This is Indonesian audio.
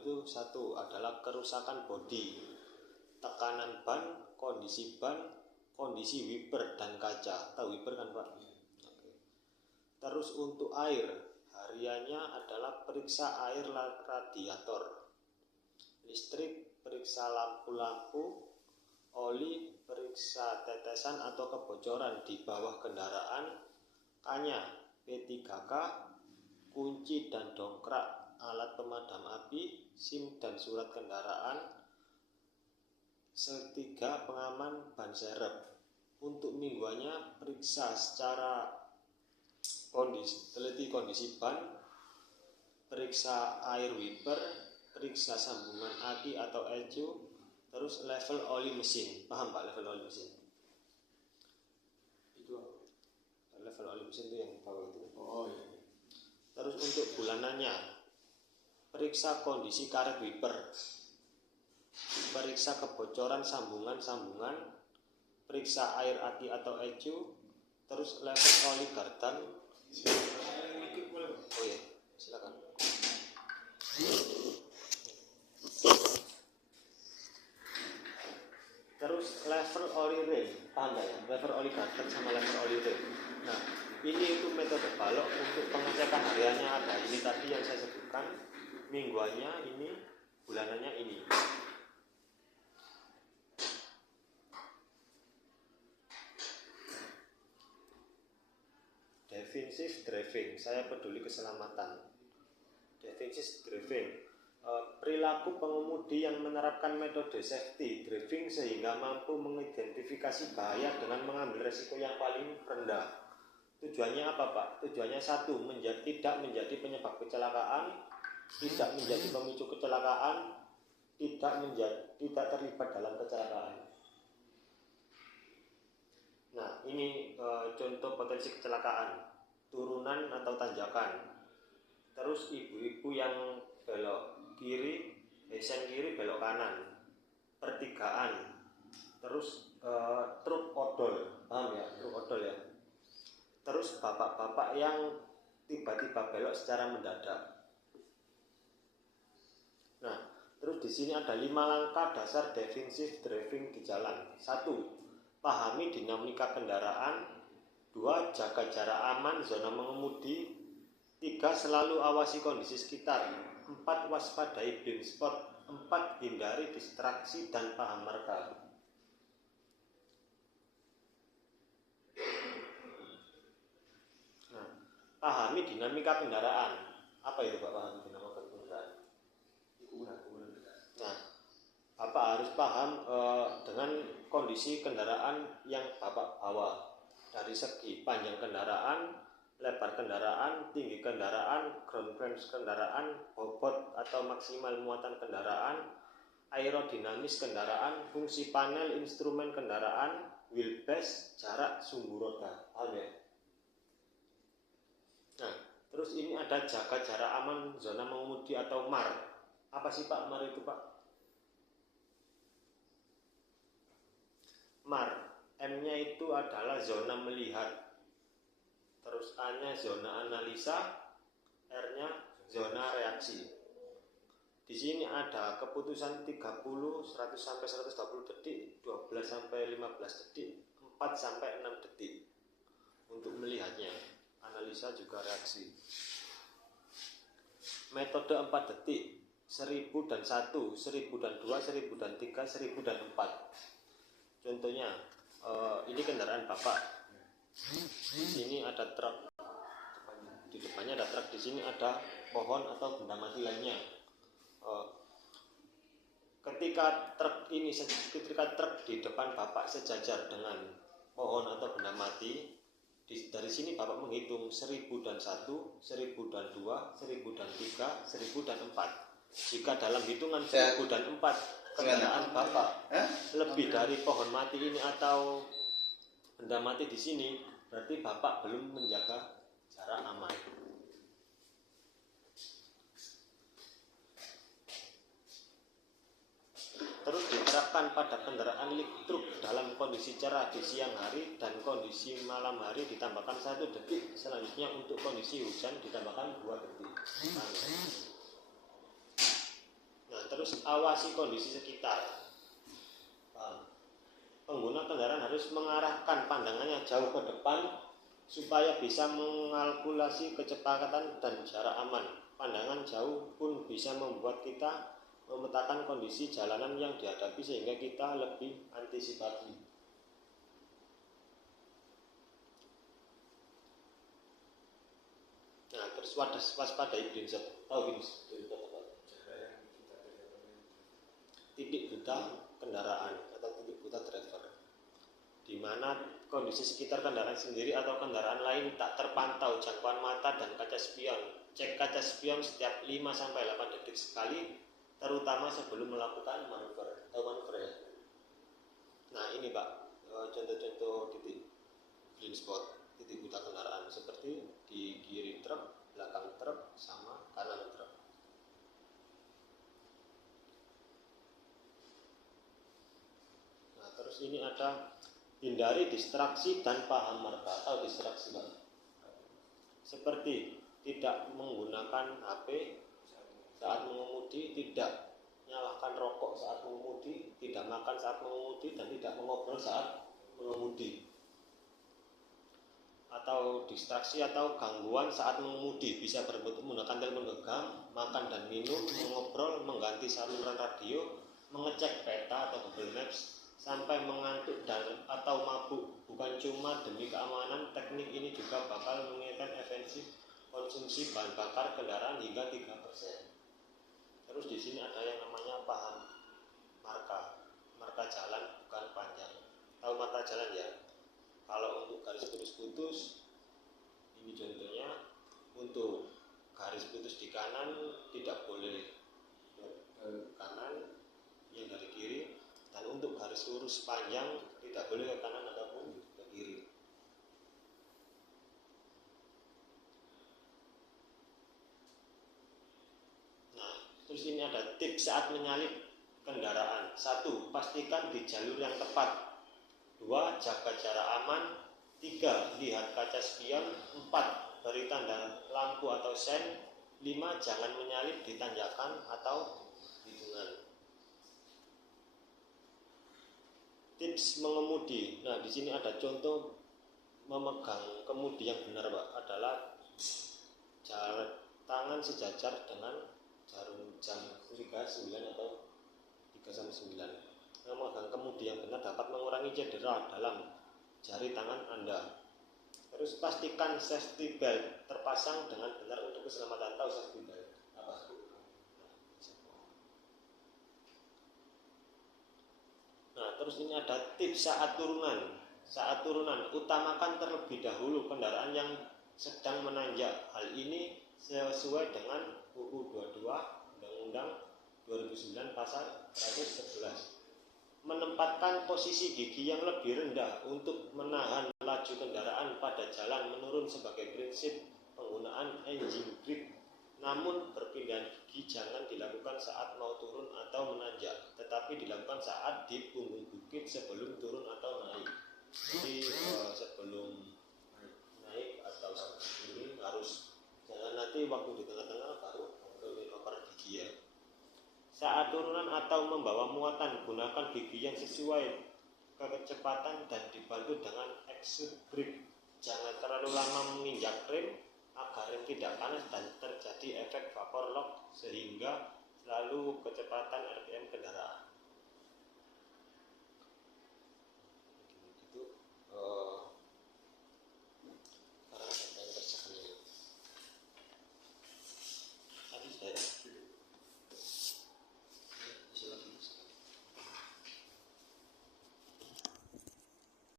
itu satu adalah kerusakan bodi, tekanan ban, kondisi wiper dan kaca. Tahu wiper kan Pak? Oke. Terus untuk air, hariannya adalah periksa air radiator, listrik, periksa lampu-lampu, oli, periksa tetesan atau kebocoran di bawah kendaraan, kanya, P3K, kunci dan dongkrak, alat pemadam api, SIM dan surat kendaraan. Ketiga, pengaman ban serep. Untuk mingguannya periksa secara teliti kondisi ban, periksa air wiper, periksa sambungan aki atau ECU, terus level oli mesin. Paham Pak level oli mesin? Itu level oli mesin itu yang bawah itu. Oh iya. Terus untuk bulanannya, periksa kondisi karet wiper, periksa kebocoran sambungan-sambungan, periksa air aki atau ECU, terus level oli gardan. Oh iya, silakan. Terus level oli rim, paham ya? Level oli gardan sama level oli rim. Nah, ini itu metode balok untuk pengecekan hariannya ada. Ini tadi yang saya sebutkan, mingguannya ini, bulanannya ini. Defensive driving, saya peduli keselamatan. Defensive driving, perilaku pengemudi yang menerapkan metode safety driving sehingga mampu mengidentifikasi bahaya dengan mengambil resiko yang paling rendah. Tujuannya apa Pak? Tujuannya satu, tidak menjadi penyebab kecelakaan, tidak menjadi pemicu kecelakaan, tidak terlibat dalam kecelakaan. Nah, ini contoh potensi kecelakaan, turunan atau tanjakan. Terus ibu-ibu yang belok kiri, sen kiri belok kanan, pertigaan. Terus truk odol, paham ya? Truk odol ya. Terus bapak-bapak yang tiba-tiba belok secara mendadak. Nah, terus di sini ada 5 langkah dasar defensive driving di jalan. 1. Pahami dinamika kendaraan. 2. Jaga jarak aman zona mengemudi. 3. Selalu awasi kondisi sekitar. 4. Waspadai blind spot. 4. Hindari distraksi dan paham marka. Nah, pahami dinamika kendaraan. Apa itu Pak pahami dinamika kendaraan? Nah, Bapak harus paham dengan kondisi kendaraan yang Bapak bawa. Dari segi panjang kendaraan, lebar kendaraan, tinggi kendaraan, ground clearance kendaraan, bobot atau maksimal muatan kendaraan, aerodinamis kendaraan, fungsi panel instrumen kendaraan, wheelbase, jarak sumbu roda. Paham ya? Nah, terus ini ada jaga jarak aman zona mengemudi atau MAR. Apa sih Pak MAR itu Pak? MAR, M-nya itu adalah zona melihat, terus A-nya zona analisa, R-nya zona reaksi. Di sini ada keputusan 30, 100 sampai 120 detik, 12 sampai 15 detik, 4 sampai 6 detik untuk melihatnya. Analisa juga reaksi. Metode 4 detik, 1000 dan 1, 1000 dan 2, 1000 dan 3, 1000 dan 4. Contohnya, ini kendaraan Bapak. Di sini ada truk. Di depannya ada truk, di sini ada pohon atau benda mati lainnya. Ketika truk di depan Bapak sejajar dengan pohon atau benda mati, dari sini Bapak menghitung 1000 dan 1, 1000 dan 2, 1000 dan 3, 1000 dan 4. Jika dalam hitungan 1000 dan 4 kendaraan Bapak lebih dari pohon mati ini atau benda mati di sini, berarti Bapak belum menjaga jarak aman. Terus diterapkan pada kendaraan lift truk dalam kondisi cerah di siang hari dan kondisi malam hari ditambahkan 1 detik. Selanjutnya untuk kondisi hujan ditambahkan 2 detik. terus awasi kondisi sekitar. Pengguna kendaraan harus mengarahkan pandangannya jauh ke depan supaya bisa mengalkulasi kecepatan dan jarak aman. Pandangan jauh pun bisa membuat kita memetakan kondisi jalanan yang dihadapi sehingga kita lebih antisipasi. Nah, terus waspadai blind spot. Tahu blind spot apa? Titik buta kendaraan atau titik buta driver, di mana kondisi sekitar kendaraan sendiri atau kendaraan lain tak terpantau jangkauan mata dan kaca spion. Cek kaca spion setiap 5-8 detik sekali, terutama sebelum melakukan manuver. Tahu manuver ya? Nah ini Pak, contoh-contoh titik blind spot, titik buta kendaraan seperti di kiri truk, belakang truk, sama kanan truk. Nah terus ini ada hindari distraksi dan paham marka atau distraksi Pak. Seperti tidak menggunakan HP saat mengemudi, tidak nyalakan rokok saat mengemudi, tidak makan saat mengemudi, dan tidak mengobrol saat mengemudi. Atau distraksi atau gangguan saat mengemudi bisa berbentuk menggunakan telepon genggam, makan dan minum, mengobrol, mengganti saluran radio, mengecek peta atau Google Maps, sampai mengantuk dan atau mabuk. Bukan cuma demi keamanan, teknik ini juga bakal mengingatkan efektif konsumsi bahan bakar kendaraan hingga 3%. Terus di sini ada yang namanya paham marka jalan bukan panjang. Tahu marka jalan ya? Kalau untuk garis putus-putus, ini contohnya, untuk garis putus di kanan tidak boleh ke kanan yang dari kiri, dan untuk garis lurus panjang tidak boleh ke kanan ataupun ke kiri. Terus ini ada tips saat menyalip kendaraan. 1. Pastikan di jalur yang tepat. 2. Jaga jarak aman. 3. Lihat kaca spion. 4. Beri tanda lampu atau sen. 5. Jangan menyalip di tanjakan atau tikungan. Tips mengemudi. Nah, di sini ada contoh memegang kemudi yang benar Pak, adalah jarak tangan sejajar dengan jarum jam 3-9 atau 3-9. Memegang kemudi yang benar dapat mengurangi cedera dalam jari tangan Anda. Terus pastikan safety belt terpasang dengan benar untuk keselamatan. Tahu safety belt apa? Nah, terus ini ada tips saat turunan. Saat turunan, utamakan terlebih dahulu kendaraan yang sedang menanjak. Hal ini sesuai dengan UU 22 Undang-Undang 2009 Pasal 111. Menempatkan posisi gigi yang lebih rendah untuk menahan laju kendaraan pada jalan menurun sebagai prinsip penggunaan engine brake. Namun perpindahan gigi jangan dilakukan saat mau turun atau menanjak, tetapi dilakukan saat di punggung bukit sebelum turun atau naik. Jadi sebelum naik atau seperti ini harus, jangan nanti waktu di tengah-tengah baru over gigi ya. Saat turunan atau membawa muatan, gunakan gigi yang sesuai kecepatan dan dibantu dengan exhaust brake. Jangan terlalu lama menginjak rem agar rem tidak panas dan terjadi efek vapor lock sehingga selalu kecepatan RPM kendaraan.